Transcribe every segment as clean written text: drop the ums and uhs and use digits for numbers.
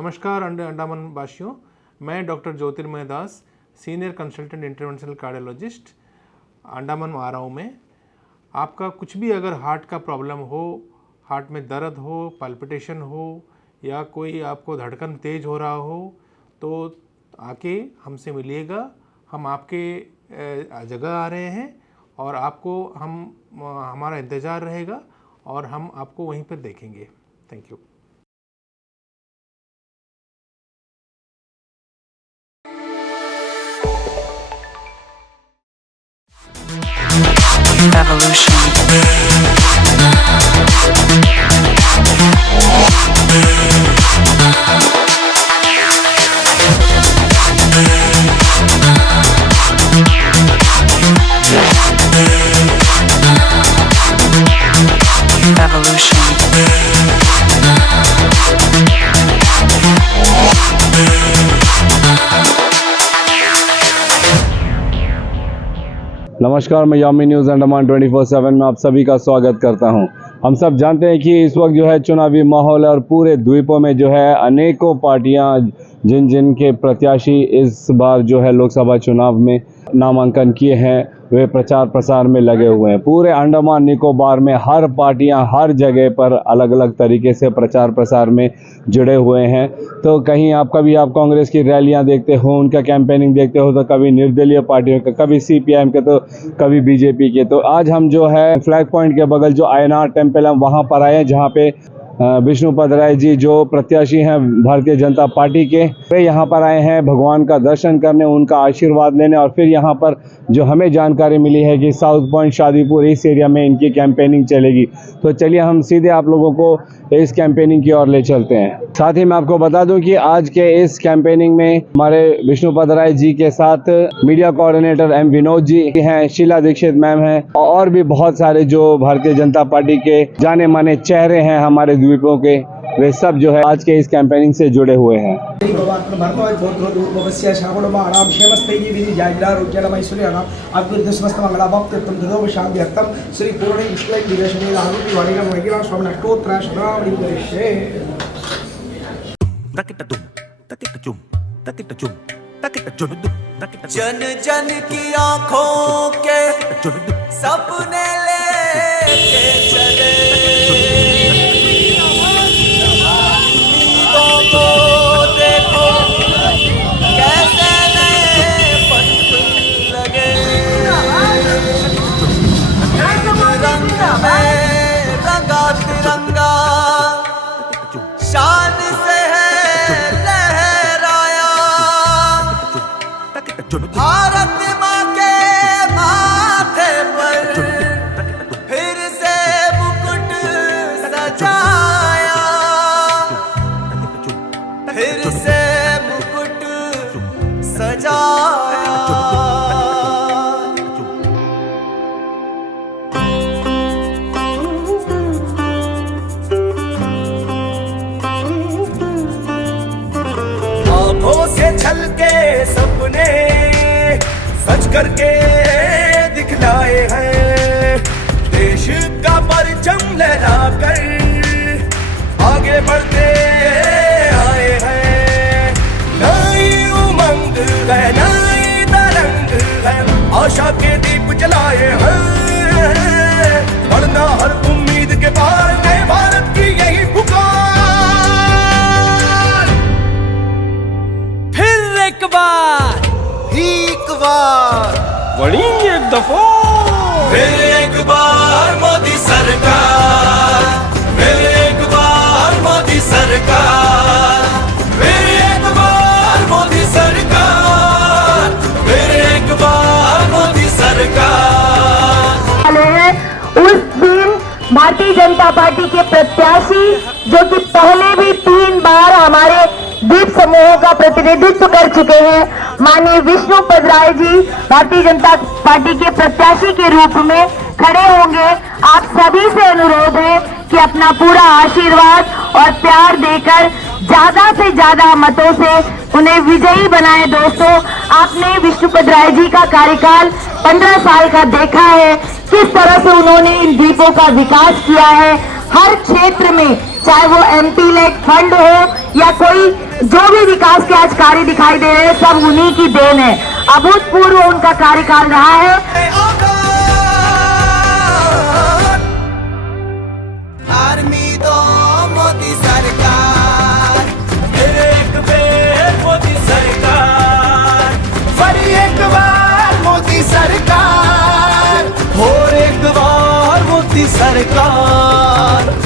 नमस्कार अंडमान वासियों, मैं doctor Jyotirmoy Das, senior consultant interventional cardiologist Andaman आ रहा हूँ। मैं आपका कुछ भी अगर हार्ट का प्रॉब्लम हो, हार्ट में दर्द हो, पल्पिटेशन हो या कोई आपको धड़कन तेज़ हो रहा हो तो आके हमसे मिलिएगा। हम आपके जगह आ रहे हैं और आपको हमारा इंतज़ार रहेगा और हम आपको वहीं पर देखेंगे। Thank you. Evolution. नमस्कार, मैं यामी न्यूज़ अंडमान 24/7 में आप सभी का स्वागत करता हूं। हम सब जानते हैं कि इस वक्त जो है चुनावी माहौल और पूरे द्वीपों में जो है अनेकों पार्टियां जिन के प्रत्याशी इस बार जो है लोकसभा चुनाव में नामांकन किए हैं वे प्रचार प्रसार में लगे हुए हैं। पूरे अंडमान निकोबार में हर पार्टियां हर जगह पर अलग अलग तरीके से प्रचार प्रसार में जुड़े हुए हैं। तो कहीं आप कांग्रेस की रैलियां देखते हो, उनका कैंपेनिंग देखते हो, तो कभी निर्दलीय पार्टियों का, कभी सीपीआईएम के, तो कभी बीजेपी के। तो आज हम जो है फ्लैग पॉइंट के बगल जो आयनार टेम्पल है वहाँ पर आए हैं, जहाँ पे विष्णुपद राय जी जो प्रत्याशी हैं भारतीय जनता पार्टी के, वे यहाँ पर आए हैं भगवान का दर्शन करने, उनका आशीर्वाद लेने। और फिर यहाँ पर जो हमें जानकारी मिली है कि साउथ पॉइंट, शादीपुर, इस एरिया में इनकी कैंपेनिंग चलेगी। तो चलिए हम सीधे आप लोगों को इस कैंपेनिंग की ओर ले चलते हैं। साथ ही मैं आपको बता दूं कि आज के इस कैंपेनिंग में हमारे विष्णुपद राय जी के साथ media coordinator M Vinod ji हैं, शीला दीक्षित मैम हैं और भी बहुत सारे जो भारतीय जनता पार्टी के जाने माने चेहरे हैं हमारे द्वीपों के, वे सब जो है आज के इस कैंपेनिंग से जुड़े हुए हैं। जन जन की आंखों के सपने लेके चले, उम्मीदों को देखो कैसे नए पंख लगे, रंग में रंगा तिरंगा शान से है लहराया, भारत माँ के माथे पर फिर से मुकुट सजाया, फिर से मुकुट सजाया। आँखों से छलके सपने सच करके दिखलाए हैं, देश का परचम लहराकर आगे बढ़ते आए हैं। नई उमंग है, नई तरंग है, आशा के दीप जलाए हैं, बढ़ना हर उम्मीद के पार नए भारत की यही पुकार। फिर एक बार बड़ी एक दफा फिर एक बार मोदी सरकार, फिर एक बार मोदी सरकार, फिर एक बार मोदी सरकार, फिर एक बार मोदी सरकार। उस दिन भारतीय जनता पार्टी के प्रत्याशी जो कि पहले भी 3 बार हमारे द्वीप समूहों का प्रतिनिधित्व कर चुके हैं, माननीय विष्णुपद राय जी भारतीय जनता पार्टी के प्रत्याशी के रूप में खड़े होंगे। आप सभी से अनुरोध है कि अपना पूरा आशीर्वाद और प्यार देकर ज्यादा से ज्यादा मतों से उन्हें विजयी बनाए। दोस्तों, आपने विष्णुपद राय जी का कार्यकाल 15 साल का देखा है, किस तरह से उन्होंने इन द्वीपों का विकास किया है। हर क्षेत्र में चाहे वो MP लेड फंड हो या कोई जो भी विकास के आज कार्य दिखाई दे रहे हैं, सब उन्हीं की देन है। अभूतपूर्व उनका कार्यकाल रहा है। आर्मी दो मोदी सरकार, फिर एक बार मोदी सरकार, फिर एक बार मोदी सरकार, और एक बार मोदी सरकार।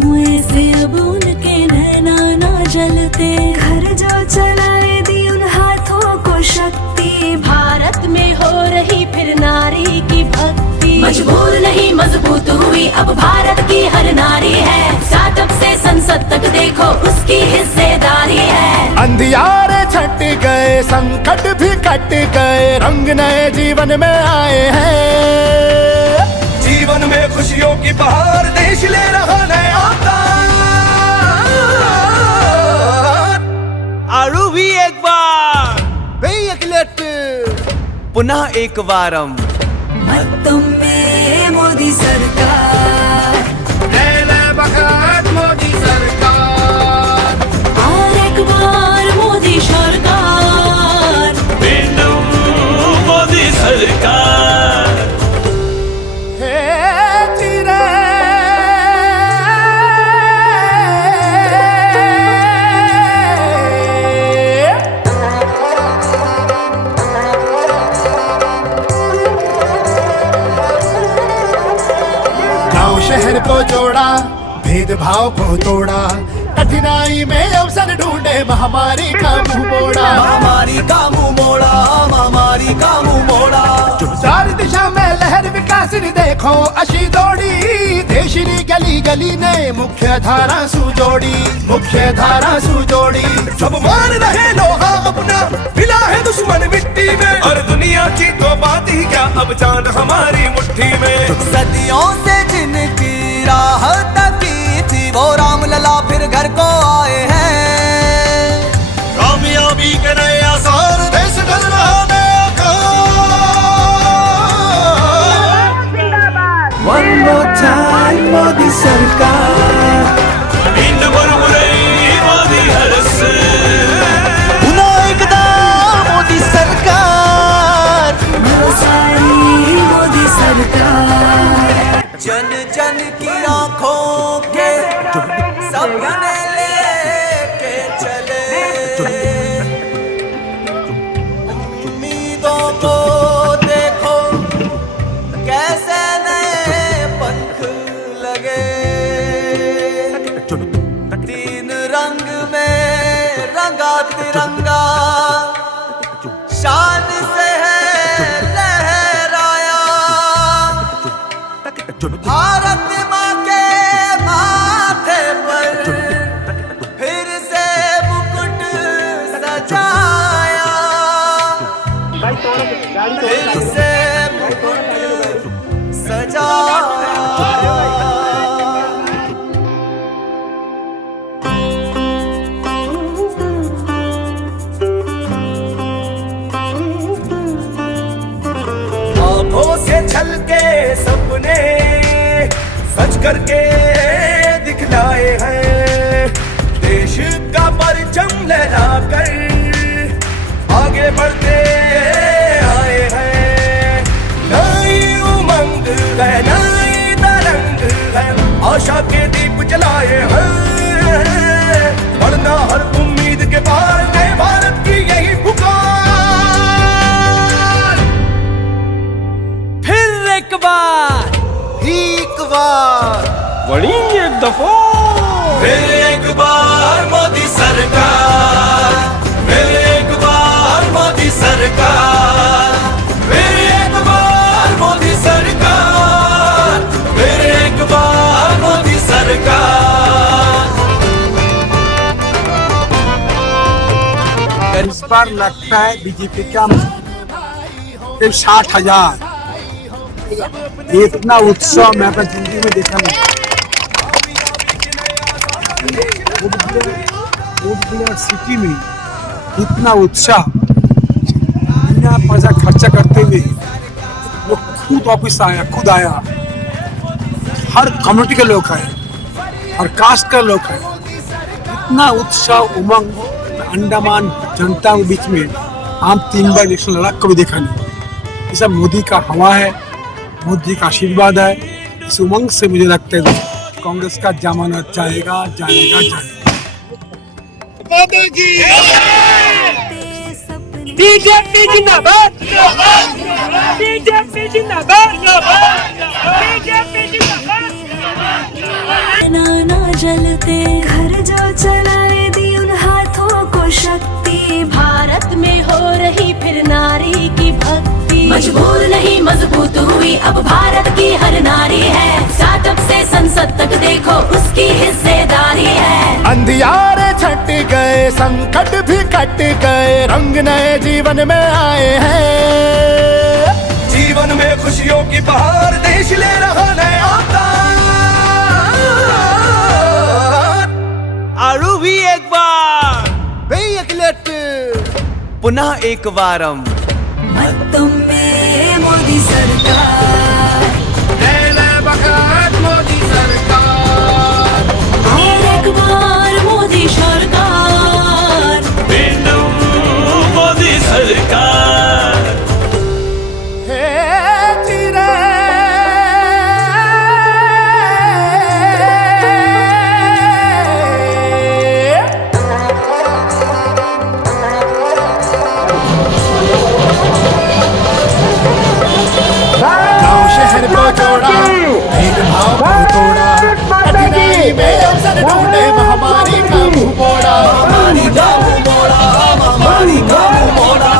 धुएं से अब उनके नैना ना जलते, घर जो चलाए दी उन हाथों को शक्ति, भारत में हो रही फिर नारी की भक्ति। मजबूर नहीं मजबूत हुई अब भारत की हर नारी है, स्टार्टअप से संसद तक देखो उसकी हिस्सेदारी है। अंधियारे छट गए, संकट भी कट गए, रंग नए जीवन में आए हैं। जीवन में खुशियों की बहार देश ले रहा नया आरू भी एक बार पुनः एक बारम तुम में मोदी सरकार, मोदी सरकार, और एक बार मोदी सरकार, मोदी सरकार। शहर को जोड़ा, भेदभाव को तोड़ा, कठिनाई में अवसर ढूंढे, महामारी का मुंह मोड़ा, महामारी का मुंह मोड़ा, महामारी का मुंह मोड़ा। चार दिशा में लहर विकासिनी देखो अशी दौड़ी, देशनी गली गली ने मुख्य धारा सुजोड़ी, मुख्य धारा सुजोड़ी। सब मान रहे लोहा अपना, मिला है दुश्मन मिट्टी में, और दुनिया की तो बात ही क्या, अब जान हमारी मुट्ठी में। सदियों से जिनकी राह तकी थी, वो राम लला फिर घर को आए हैं। कामयाबी के नए आसार देश ढल रहा नया। One more time मोदी सरकार, इन बरबुरई मोदी हरस, पुनः एकदा मोदी सरकार, मोदी सरकार। जन जन की आंखों के सपने लेके चले, उम्मीदों को देखो कैसे नए पंख लगे, तीन रंग में रंगा तिरंगा, शान से है लहराया, भारत माँ के माथे पर फिर से मुकुट सजाया, फिर से मुकुट सजाया। आँखों से छलके सपने सच करके दिखलाए हैं, देश का परचम लहराकर आगे बढ़ते आए हैं। नई उमंग है, नई तरंग है, आशा के दीप जलाए हैं, बढ़ना हर उम्मीद के पार नए भारत की यही पुकार। फिर एक बार बड़ी एक दफा, फिर एक बार मोदी सरकार, फिर एक बार मोदी सरकार, फिर एक बार मोदी सरकार, फिर एक बार मोदी सरकार। बार लगता है बीजेपी का सिर्फ 60,000। इतना उत्साह मैं अपनी जिंदगी में देखा नहीं। सिटी में इतना उत्साह बिना पैसा खर्चा करते हुए वो खुद ऑफिस आया, खुद आया। हर कम्युनिटी के लोग आए, हर कास्ट का लोग आए। इतना उत्साह उमंग अंडमान जनता के बीच में हम 3 बार इलेक्शन लड़ा, कभी देखा नहीं। ये सब मोदी का हवा है, मोदी का आशीर्वाद है। इस उमंग से मुझे लगता है कांग्रेस का जमानत जाएगा जाएगा जाएगा। बीजेपी जिंदाबाद, बीजेपी जिंदाबाद, बीजेपी जिंदाबाद। ना जलते घर जो चलाए दी उन हाथों को शक्ति, भारत में हो रही फिर नारी की भक्ति। मजबूर नहीं मजबूत हुई अब भारत की हर नारी है, स्टार्टअप से संसद तक देखो उसकी हिस्सेदारी है। अंधियारे छट गए, संकट भी कट गए, रंग नए जीवन में आए हैं। जीवन में खुशियों की बहार देश ले रहा नया अवतार। आड़ू भी एक बार पुनः एक बारम तुम में मोदी सरकार, मोदी सरकार, और एक बार मोदी सरकार, मोदी सरकार। शहर को जोड़ा, भेदभाव को तोड़ा, कठिनाई में अवसर ढूंढे, महामारी का मुंह मोड़ा, महामारी का मुंह मोड़ा, महामारी का मुंह मोड़ा।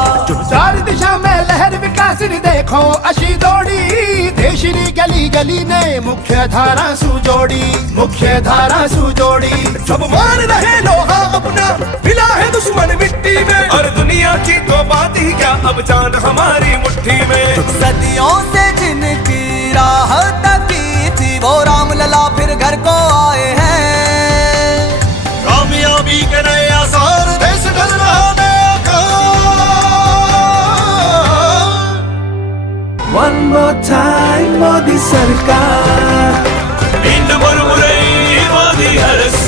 चार दिशा में लहर विकासिनी देखो अशी दौड़ी, देशनी गली गली ने मुख्य धारा सुजोड़ी, मुख्य धारा सुजोड़ी। सब मान रहे लोहा अपना, मिला है दुश्मन मिट्टी में, और दुनिया की तो बात ही क्या, अब जान हमारी मुट्ठी में। सदियों से जिनकी राह तकी थी वो राम लला फिर घर को आए हैं। कामयाबी के नए आसार देश ढल रहा नया काम। One more time मोदी सरकार, पिंड मुरमुरई मोदी हरस।